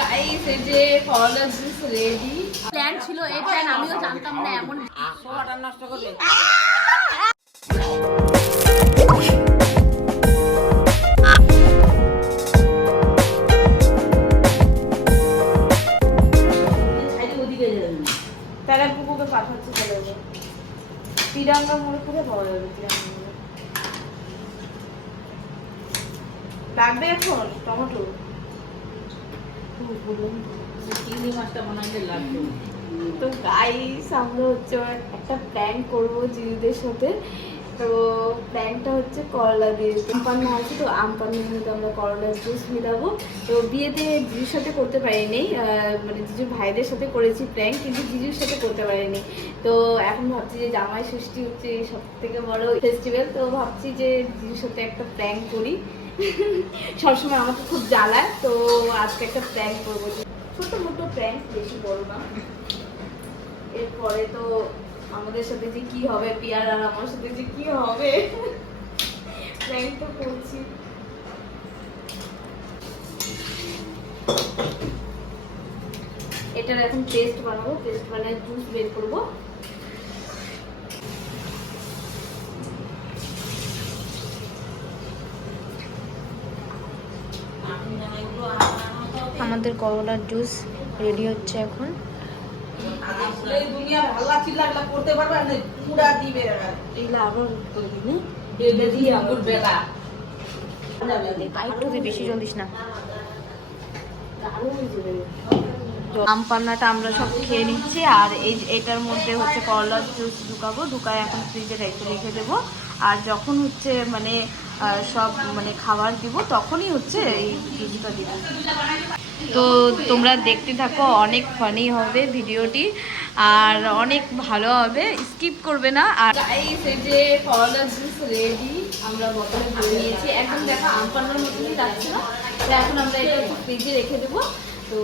Guys এই যে করলা জুস রেডি। প্ল্যান ছিল এই প্ল্যান আমিও জানতাম না এমন সোয়াটা নষ্ট করবে। তারা পুকুকে পাঠাচ্ছে চলে যাবে তিরাঙ্গা মোড়ে করে পাওয়া যাবে। লাগবে এখন টমেটো চিংড়ি মাছটা বানাতে লাগবে। তো গাইস আমরা হচ্ছে একটা প্ল্যান করবো জিজুদের সাথে। তো প্ল্যানটা হচ্ছে করলা দিয়ে আম পান্না আছে, তো আম পান্নার মধ্যে আমরা করলার জুস মিলাবো। তো বিয়েতে জিজুর সাথে করতে পারিনি, মানে জিজুর ভাইদের সাথে করেছি প্ল্যান, কিন্তু জিজুর সাথে করতে পারিনি। তো এখন ভাবছি যে জামাই ষষ্ঠী হচ্ছে সব থেকে বড় ফেস্টিভ্যাল, তো ভাবছি যে জিজুর সাথে একটা প্ল্যান করি। সবসময় আমাকে খুব জ্বালায়, তো আজকে একটা প্র্যাঙ্ক করবো, ছোট মোটো প্র্যাঙ্ক, বেশি বড় না। এরপরে তো আমাদের সাথে যে কি হবে, পিয়ার আর আমার সাথে যে কি হবে, প্র্যাঙ্ক তো করছি। এটার এখন পেস্ট বানাবো, পেস্ট বানায় জুস বের করবো। আমাদের করলার জুস রেডি হচ্ছে এখন। বেশি জলদিস না। আম পান্নাটা আমরা সব খেয়ে নিচ্ছি, আর এটার মধ্যে হচ্ছে করলার জুস ঢুকাবো, ঢুকায় এখন ফ্রিজে রেখে দেবো। আর যখন হচ্ছে মানে সব মানে খাবার দিব তখনই হচ্ছে এই জুসটা দিব। তো তোমরা দেখতে থাকো, অনেক ফানি হবে ভিডিওটি আর অনেক ভালো হবে, স্কিপ করবে না। আর গাইস এই যে করলা জুস রেডি, আমরা বোতলে ভরে নিয়েছি। এখন দেখো আম পান্নার মতনই লাগছে না, তো এখন আমরা এটা ফ্রিজে রেখে দেবো। তো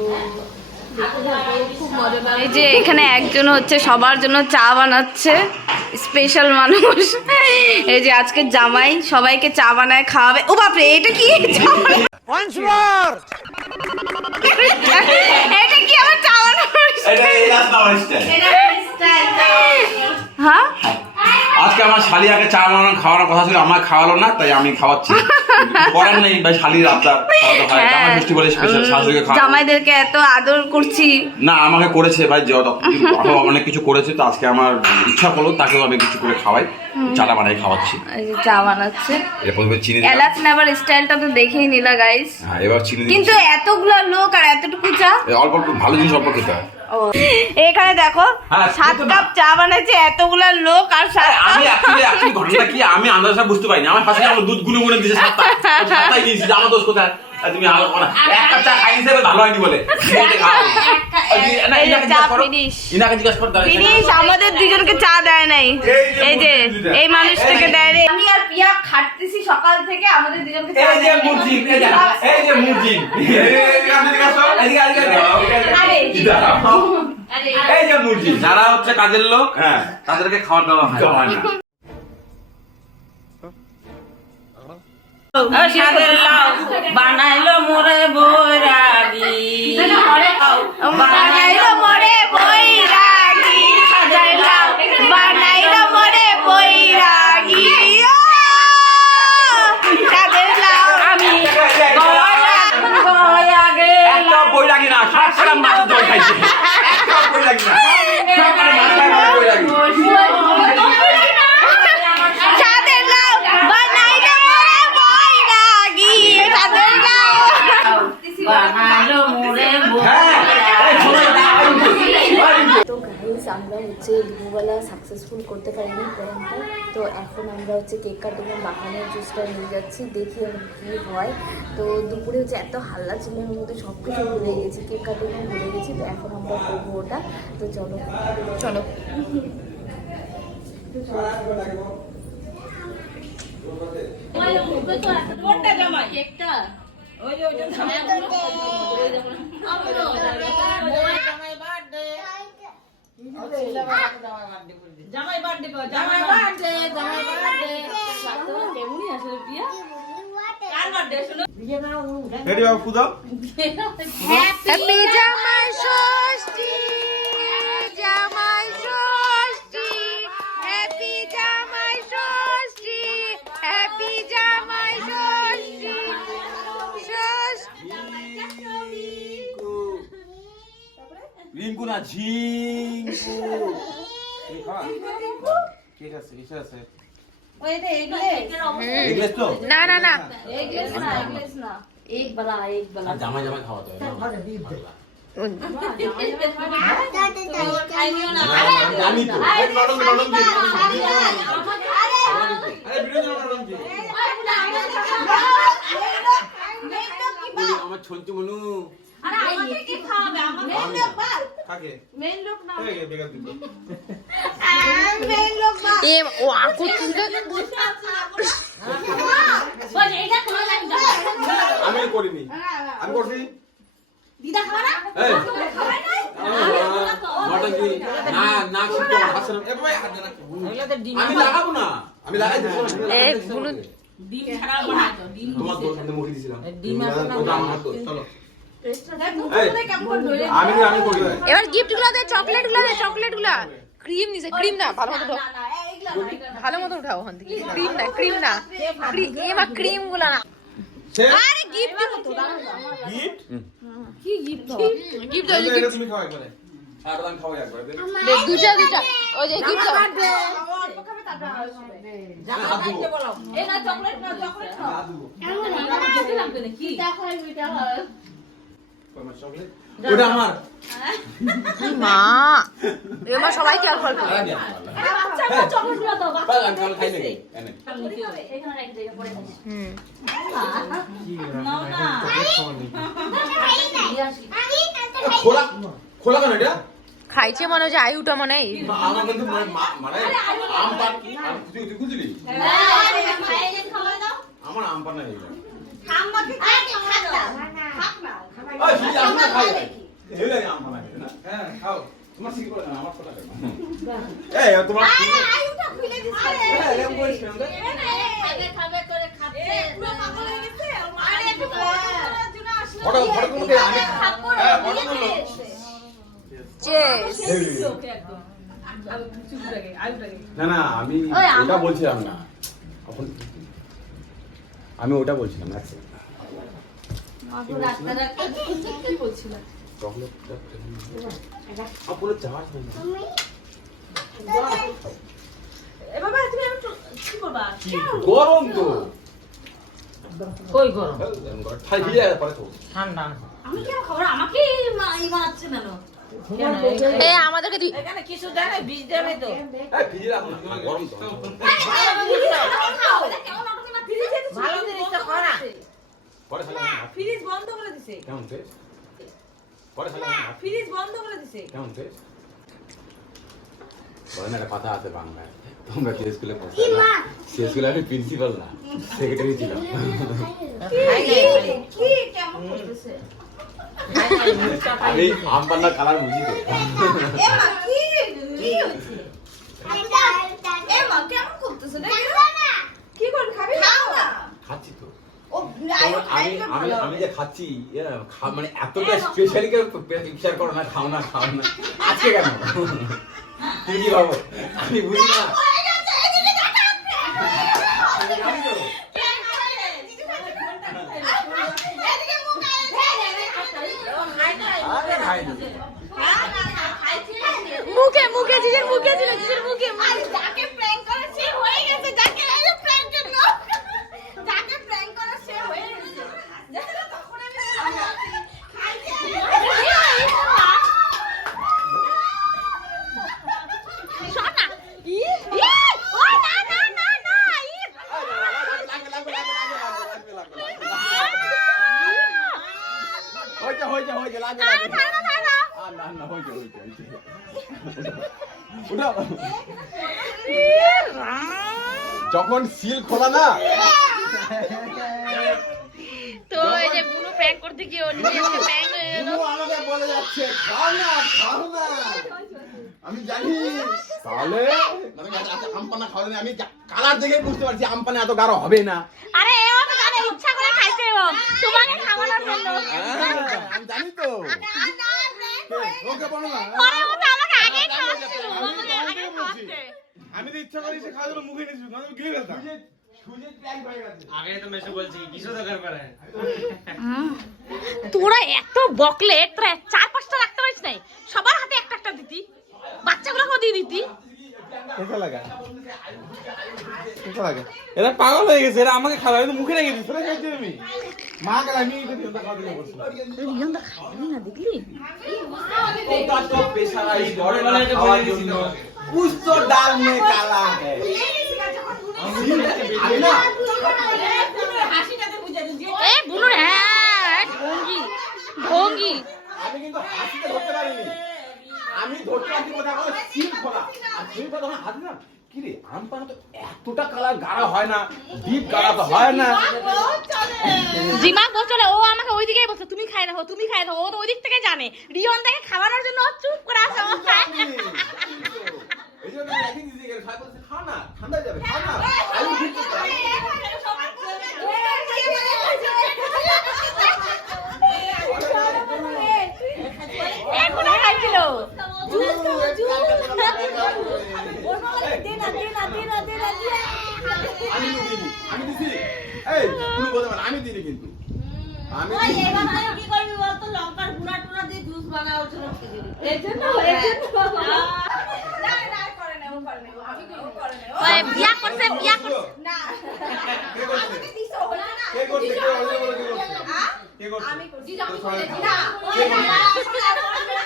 খুব মজাদার। এই যে এখানে একজন হচ্ছে সবার জন্য চা বানাচ্ছে, স্পেশাল মানুষ। এই যে আজকে জামাই সবাইকে চা বানায় খাওয়াবে। ও বাপরে, এটা কি? এটা কি আমার চা হ্যাঁ? আজকে আমার শালি আগে চা বানানো খাওয়ানোর কথা ছিল, আমার খাওয়ালো না, তাই আমি খাওয়াচ্ছি। করার নেই ভাই, শালির আবদার খাওয়াতে হয়। জামাই ষষ্ঠী বলে স্পেশাল শাশুড়িকে খাওয়াবো। জামাইদেরকে এত আদর করছি। না, আমাকে করেছে ভাই, অনেক কিছু করেছে, তো আজকে আমার ইচ্ছা করলো তাকেও আমি কিছু করে খাওয়াই, চাটা বানাই খাওয়াচ্ছি। এই যে চা বানাচ্ছে, এরপর চিনি এলাচ নেবার স্টাইলটা তো দেখেই নিলা গাইস। হ্যাঁ, এবার চিনি। কিন্তু এতগুলা লোক আর এতটুকু চা, অল্প অল্প ভালো জিনিস অল্প খেতে হয়। এখানে দেখো 7 কাপ চা বানাইছে এতগুলা লোক, আর আমি অ্যাকচুয়ালি ঘটনাটা কি আমি আন্দাজটা বুঝতে পারিনি। আমার শাশুড়ি আমার দুধ গুনে দিয়েছে, সাতটাই দিয়েছি, আমার দোষ কোথায়? তুমি এক কাপ চা খাই হিসেবে ভালো হয়নি বলে আমাদের দুজনকে চা দেয় নাই। এই যে এই মানুষটাকে দেয় রে। আমি আর পিয়া খাটতেছি সকাল থেকে, আমাদের দুজনকে চা দেয় না। যারা হচ্ছে কাজের লোক, হ্যাঁ, তাদেরকে খাওয়া দাওয়া হয় না। বানাইলো মোরে বৈরাগী, বানাইলো মোরে বৈরাগী, বানাইলো মোরে বৈরাগী। আমি একটা বৈরাগী না, সব সারা মাছের জল খাইছে। একটা বৈরাগী না, সব সারা মাছ খায়, বৈরাগী। তো গাইস আমরা হচ্ছে দুপুরবেলা সাকসেসফুল করতে পারিনি প্ল্যানটা, তো এখন আমরা হচ্ছে কেক কাটিং এর বাহানের জুসটা নিয়ে যাচ্ছি, দেখি কী হয়। তো দুপুরে হচ্ছে এত হাল্লা চিল্লার মধ্যে সব কিছু ভুলে গেছি, কেক কাটিংও ভুলে গেছি, তো এখন আমরা করবো ওটা। তো চলো চলো কেমনই আসলে পিয়া রেডি বাবু পূজা হ্যাপি জামাই ষষ্ঠী, জামাই ষষ্ঠী, হ্যাপি জামাই ষষ্ঠী, হ্যাপি জামাই ষষ্ঠী, রিঙ্কু না ঝিঙ্কু ঠিক আছে কিসে আছে এগলেস তো না না না এগলেস না এক বলা জামাই জামাই খাওয়াতে হয় জানি তো আমার ছন্তু মনু কাকে মেন লোক না এই বেগার দিত মেন লোক না এ ও আকু আমি করিনি আমি করছি দিদা খাওয়া না এই মটন কি না না শিখতে হাসন এ ভাই হাত না আমি লাগাবো না আমি লাগাই দিছি এ গুলো ডিম ছাড়া বানায় তো ডিম তোমার দোষ আমি মুখে দিছিলাম ডিম আছে না ওটা আমার দোষ চলো আমি আমি করি এবার গিফট গুলো দে, চকলেট গুলো দে, চকলেট গুলো ক্রিম নিছে, ক্রিম না ভালো মতো উঠাও, ভালো মতো উঠাও ওখান থেকে, ক্রিম না ক্রিম না এমা ক্রিম গুলো না, আরে গিফট দিব তো, গিফট কি গিফট গিফট দাও, এটা গিফট তুমি খাও একবারে আর দান খাও একবারে দে, দুটা ওই যে গিফট দাও, এই না চকলেট না কি দেখো মিঠা হয় ওটা আমার মা এমা সবাই কি অল্প অল্প বাচ্চা চকলেট গুলো দাও বাবা আমি কাল খাই নাকি এনে এখানে রেখে দে পরে খাবো হুম নাও না খোলা খোলা কেন এটা খাইছে মনে হয় যে আয়ুটা মনে হয় আমার কিন্তু মানে আম পান তুই বুঝলি মায়ের খাওয়া দাও আমার আম পান নাই খাম্বাকে খাক না ওই শুধু আমি না খাই এই লাগে আম পান না হ্যাঁ খাও তোমার সিকি করে না আমার কথা কেন এই তোমার আয়ুটা খুলে দিছে হ্যাঁ এরকম করিস কেন রে খাবে করে খাচ্ছে পুরো পাগল হয়ে গেছে আরে একটু করার জন্য আসলে ফটো মধ্যে আমি খাবো হ্যাঁ ফটো করলো চেস না না আমি ওটা বলছিলাম না এখন আমি ওটা বলছিলাম না কি বলছিল চকলেটটা আপুরে চার্জ নেই এ বাবা তুমি আমি কি করবা গরম তো কই গরম ঠাই দিয়ে পরে তো ঠান্ডা আমি কি খবর আমাকে বানাচ্ছে কেন এ আমাদেরকে দি এখানে কিছু দেয় না বীজ দেবে তো এই ফ্রিজে রাখো না গরম তো ভালো জিনিসটা করা পরে খালি ফ্রিজ বন্ধ করে দিছে কেমন তে পরে খালি ফ্রিজ বন্ধ করে দিছে কেমন তে বলে না একটা কথা আছে বাংলায় তোমরা যে স্কুলে পড়ছো না সেই স্কুলে আমি প্রিন্সিপাল না সেক্রেটারি ছিলাম কি কেমন করতেছে আমি আম পান্না কালার বুঝি তো এ মা কি হচ্ছে এ মা কেমন করতেছে কি কোন খাবি খাও না খাচ্ছি তো ও আমি আমি আমি যে খাচ্ছি মানে এতটা স্পেশালি কেউ পিকচার করো না খাও না আজকে কেন তুমি কি ভাবো আমি বুঝি না জানি তো আরে ভাই মুখে মুখে জিজের মুখে ছিল, জিজের মুখে আরে যাকে প্র্যাঙ্ক করা সে হয়ে গেছে যাকে আরে প্র্যাঙ্ক করল যাকে প্র্যাঙ্ক করা সে হয়ে গেছে জানো তখন আমি খাইতে শোনা ই ও না না না না ই হয়েছে লাগে না হয়েছে যখন সিল খোলা না তো এই যে বুনু প্র্যাঙ্ক করতে গিয়ে ও নিজে আজকে প্র্যাঙ্ক হয়ে গেল। বুনু আমাকে বলে যাচ্ছে খাও না আমি জানি তাহলে আমপানা খাওয়া যায় আমি কালার দেখে বুঝতে পারছি আমপানা এত গাঢ় হবে না। আরে ও তো জানে ইচ্ছা করে খাইছে ও তোমাকে খাওয়ানোর জন্য। আমি জানি তো ওকে বলো না। আরে ও তো আমাকে আগে খাওয়াচ্ছে, আমাকে আগে খাওয়াচ্ছে। আমি তো ইচ্ছা করি সে খাওয়ার জন্য মুখে নিয়েছি, না আমি গিলে ফেলতাম। সুজে প্ল্যান হয়ে গেছে। আগে তো মেসে বলছি কিছু দরকার পড়ে। তোরা এত বকলেট তোরা 4-5টা রাখতে পারিস নাই, সবার হাতে একটা একটা দিতি, বাচ্চাগুলোকেও দিয়ে দিতি। কেমন লাগে? কেমন লাগে? এরা পাগল হয়ে গেছে, এরা আমাকে খাওয়াবে, আমি তো মুখে রেখে দিচ্ছি, তোরা খাইছি আমি। মা গেল আমি এই কথা খাওয়াতে বলছিলাম। রিয়নদা খাইনি না দেখলি? ওটা তো স্পেশালাইজ করে না খাওয়ার জন্য। कुछ तो दाल में काला है। আমি না হাসিটাতে বুঝা দিন এ বুনু হ্যাঁ ঢঙ্গি ঢঙ্গি। আমি কিন্তু হাসিতে ধরতে পারিনি, আমি ধরতে পারছি কথা বলে সিল খোলা আর সিল কথা হাত না কি রে আমপানা তো এতটা কালার গাঢ় হয় না, ডিপ গাঢ় তো হয় না। জিমা বল চলে, ও আমাকে ওই দিকেই বলছে তুমি খাই দেখো তুমি খাই দেখো, ও তো ওই দিক থেকে জানে রিয়নদাকে খাওয়ানোর জন্য ও চুপ করে আছে, ও খায়। এই জন্য আমি একদিন দিদি গেলে খাই বলছে খা না ঠান্ডা যাবে খা না। আমি ঠিক এ কোথায় খাইছিল? আমি দিছি এই তুমি বলতে পারো আমি দিই কিন্তু আমি কি করবি বলতো লঙ্কার গুঁড়া টুনা দিয়ে জুস বানাও জন্য ওই বিয়া করছে বিয়া করছে না কে করছে আমাকে দিছো বলে না কে করছে কে বলে বলে কে করছে কে করছে আমি করছি আমি বলেছি না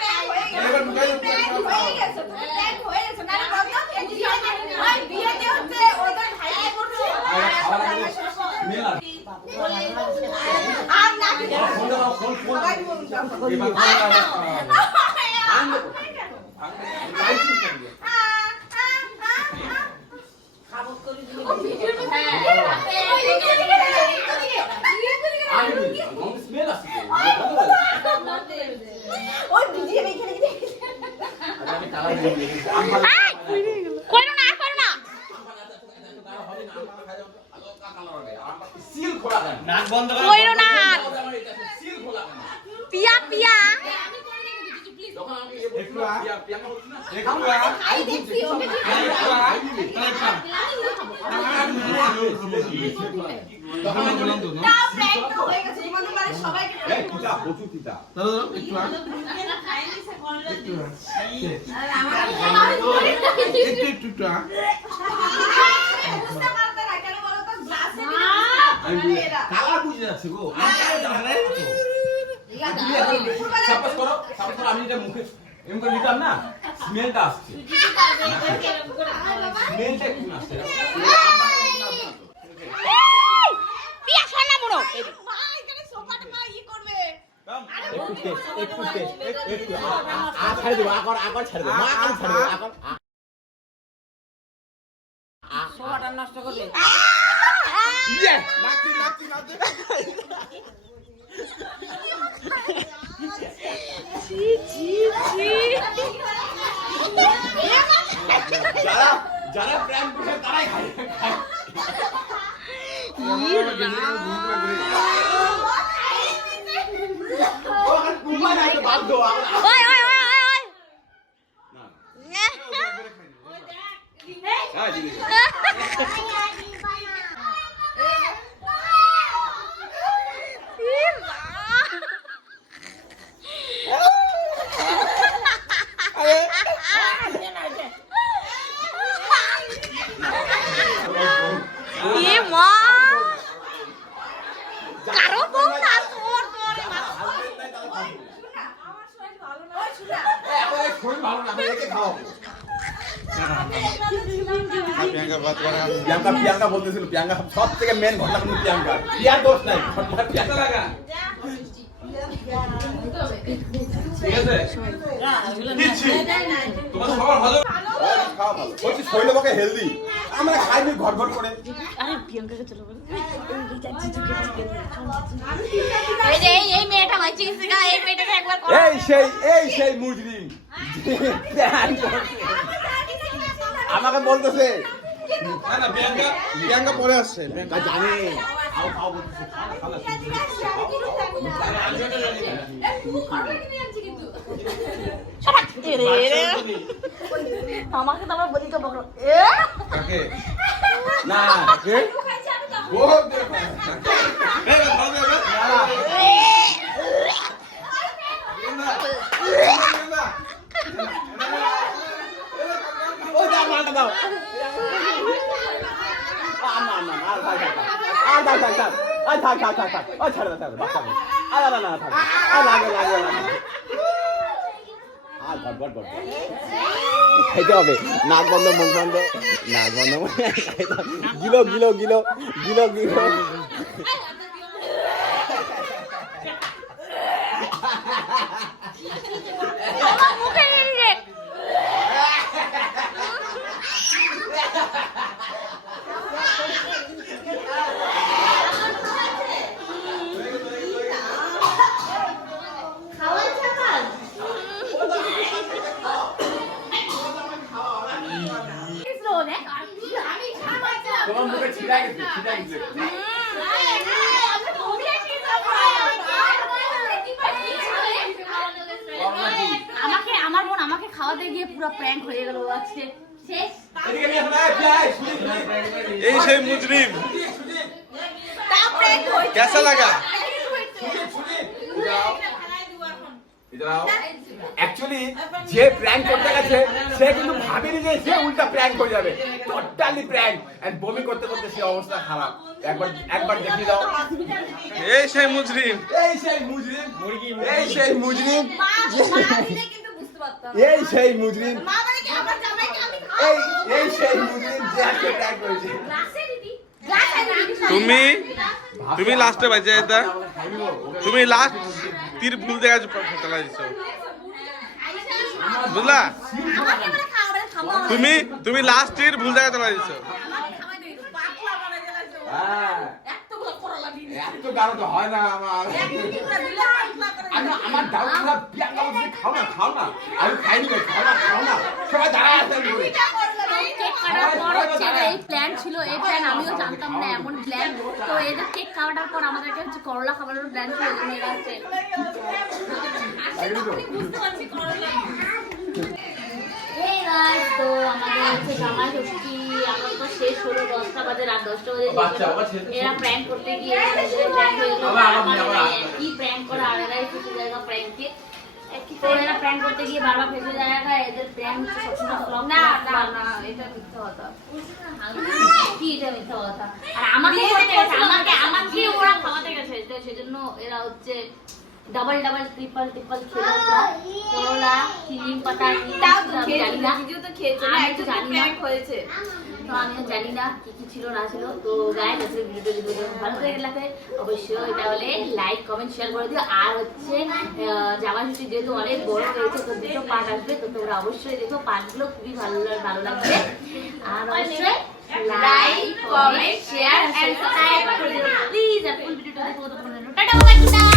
কে ওই না এবার মুখাই হয়ে গেছে তুমি প্ল্যান হয়ে গেছে না রে বাবা ওই বিয়েতে হচ্ছে ওদের ভাইকে করছে মেলা আর না ফোন দাও ফোন ফোন সবাই বলছো এবার ফোন দাও আন দে পাইছিস না আমি নন স্মেল আসছে ওই ভিডিও দেখে দেখে আমি কালার দিয়ে দিয়েছি আমপানা কইরো না আর কইরো না। সিল খোলা কেন নাক বন্ধ করে কইরো না সিল খোলা কেন পিয়া পিয়া। যখন আমি একটু আ। পিয়া হচ্ছে না একটু আ। আই দেখছি ওকে তখন আমি বললাম তো তা প্ল্যান তো হয়ে গেছে তোমাদের বাড়ির সবাইকে এই পিতা প্রচুর পিতা দাঁড়াও একটু আ। একটু আ। বুঝতে পারতে না কেন বলো তো গ্লাসে আমি কালার বুঝে যাচ্ছে গো সাপোজ করো আমি এটা মুখে এমন করে নিতাম না স্মেলটা আসছে স্মেলটা কোন আসছে পিয়া শোন না বুড়ো। ভাই এখানে সোফাটা মা ই করবে একটু ছাড়ে দেবো আকর ছাড়ে দেবো আকর ছাড়ে দেবো আকর সোফাটা নষ্ট করলে ইয়ে নাচি নাচি নাচি ছি ছি ছি। যারা যারা প্রেম করে তারাই খায় ওখানে কুম্বা না তো বাধ্য ওই ওই ওই ওই ওই। হ্যাঁ জি এ মা কারো বউ না তোর তোর আমার শরীর ভালো না ওই শুনা এখন এই শরীর ভালো না আমি একে খাওয়াবো প্রিয়াঙ্কা বলতেছিল প্রিয়াঙ্কা সব থেকে মেন ঘটনা কিন্তু প্রিয়াঙ্কা প্রিয়ার দোষ নাই ঘটনা প্রিয়াঙ্কা লাগা ঠিক আছে দিচ্ছি তোমার সবার ভালো খাওয়া ভালো বলছি শৈলবাকে হেলদি আমরা খাইনি ঘর ঘর করে আরে প্রিয়াঙ্কাকে চলো বল। এই যে এই মেয়েটা মাইছি গা এই মেয়েটাকে একবার কর। এই সেই মুজরিম আমাকে বলতেছে না না প্রিয়াঙ্কা পরে আসছে তা জানে খাও খাও বলতেছে খাও না আমাকে তো আমার বলি তো বকলো কাকে না কাকে ও দেখো এই ধর দে ও দাও মালটা দাও খাইতে হবে নাক বন্ধ মুখ বন্ধ নাক বন্ধ গিলো গিলো গিলো গিলো গিলো তোমার মুখে ছিড়া গেছে ছিড়া গেছে আমাকে আমার বোন আমাকে খাওয়াতে গিয়ে পুরো প্র্যাঙ্ক হয়ে গেল আজকে শেষ এই সেই মুজরিম कैसा लगा অ্যাকচুয়ালি যে প্র্যাঙ্ক করতে গেছে সে কিন্তু ভাবেনি যে সে উল্টা প্র্যাঙ্ক হয়ে যাবে টোটালি প্র্যাঙ্ক এন্ড বমি করতে করতে সে অবস্থা খারাপ একবার দেখিয়ে দাও এই সেই মুজরিম এই সেই মুজরিম এই সেই মুজরিম এই সেই মুজরিম এই এই সেই মুজরিম যে আজকে প্র্যাঙ্ক করেছে তুমি লাস্টে বাজে এটা তুমি লাস্ট তীর ভুল জায়গায় চালা দিছো বুঝলা তুমি লাস্ট তীর ভুল জায়গায় চালা দিছো এত গাঢ় তো হয় না আমার ডাউট খাও না আমি খাইনি খাও না সবাই দাঁড়ায় আছে কেক কাটার পর হচ্ছে এই প্ল্যান ছিল এই প্ল্যান আমিও জানতাম না এমন প্ল্যান তো এদের কেক কাটার পর আমাদেরকে হচ্ছে করলা খাবারের প্ল্যান ছিল এরা হচ্ছে এই গাইস তো আমাদের হচ্ছে জামাই ষষ্ঠী আমার তো শেষ হলো 10টা বাজে রাত 10টা বাজে এরা প্র্যাঙ্ক করতে গিয়ে প্র্যাঙ্ক হয়ে গেল কি প্র্যাঙ্ক করা আর এরাই কিছু জায়গা প্র্যাঙ্কে তো এরা প্র্যাঙ্ক করতে গিয়ে বারবার ফেসে জায়গা এদের প্র্যাঙ্ক হচ্ছে সবসময় ফ্লপ না এটা মিথ্যা কথা কি এটা মিথ্যা কথা আর আমাকে আমাকে ওরা খাওয়াতে গেছে তো সেজন্য এরা হচ্ছে ডাবল ট্রিপল খেলা করলা চিনি পাতা জানি না ভিডিও তো খেয়েছো না একটু জানি না হয়েছে তো আমি জানি না কি কি ছিল না ছিল তো গাইস আজকে ভিডিওটা যদি ভালো লাগে অবশ্যই তাহলে লাইক কমেন্ট শেয়ার করে দিও আর হচ্ছে জামাই ষষ্ঠী যেহেতু অনেক বড় হয়েছে তো দুটো পার্ট আসবে তো তোমরা অবশ্যই দেখো পার্টগুলো খুবই ভালো লাগবে আর অবশ্যই like comment share and subscribe করে দিও প্লিজ আর ফুল ভিডিওটা দেখো তো তোমরা টাটা বাই বাই